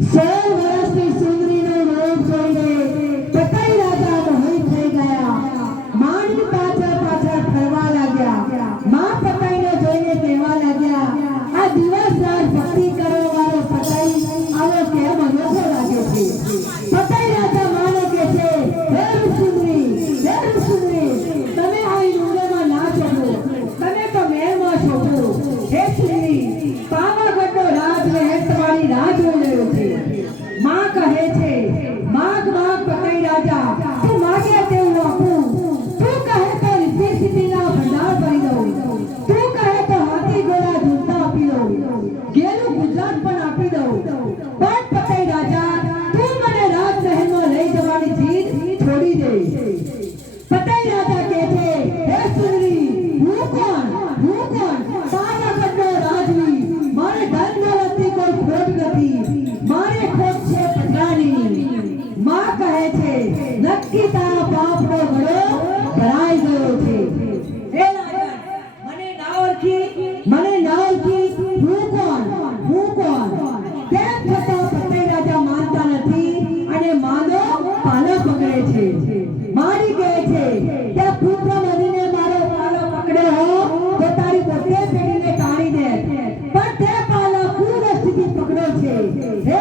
વર્ષની સુંદરીનો રોગ જોઈને પતાઈ રાજા મોહિત થઈ ગયા. માની પાછળ પાછળ ફરવા લાગ્યા. માં પતાઈને જોઈને કહેવા લાગ્યા, આ દિવસ રાત ભક્તિ કરવા વાળો પતાઈ આવો કેમ અનોખો લાગે છે. પતાઈ રાજા માને કહે છે, હે સુંદરી, તમે આ ડુંગરમાં ના ચઢો, તમે તો મહેલમાં શોભો. હે સુંદરી, પાવાગઢનો રાજ મહેલ તમારી રાહ જોઈ રહ્યો છે. માં કહે છે, માગ પતાઈ રાજા, તું માગે તેવું આપું. તું કહે તો રીતિ સિદ્ધિના ભંડાર ભરી દઉં. તું કહે તો હાથી ઘોડા ઝૂલતા આપી દઉં. ઘેરું ગુજરાત પણ આપી દઉં. પણ પતાઈ રાજા, તું મને રાજમહેલમાં લઈ જવાની જીદ છોડી દે. પતાઈ રાજા કહે છે, હે સુંદરી, હું કોણ? પાવાગઢનો રાજવી. મારે ધન દોલતની કોઈ ખોટ નથી. મારે ખોટ છે પતરાની. માં કહે છે, નક્કી તારા પાપનો ઘડો ભરાઈ ગયો છે. હે રાજન, મને ના ઓળખી. હું કોણ? તેમ છતાં પતાઈ રાજા માનતા નથી અને માનો પાલો પકડે છે. મારી કહે છે, તે પુત્ર બનીને મારો પાલો પકડ્યો હો તો તારી પોતે પેઢીને કાઢી દે. પણ તે પાલો કુદરતથી પકડ્યો છે. હે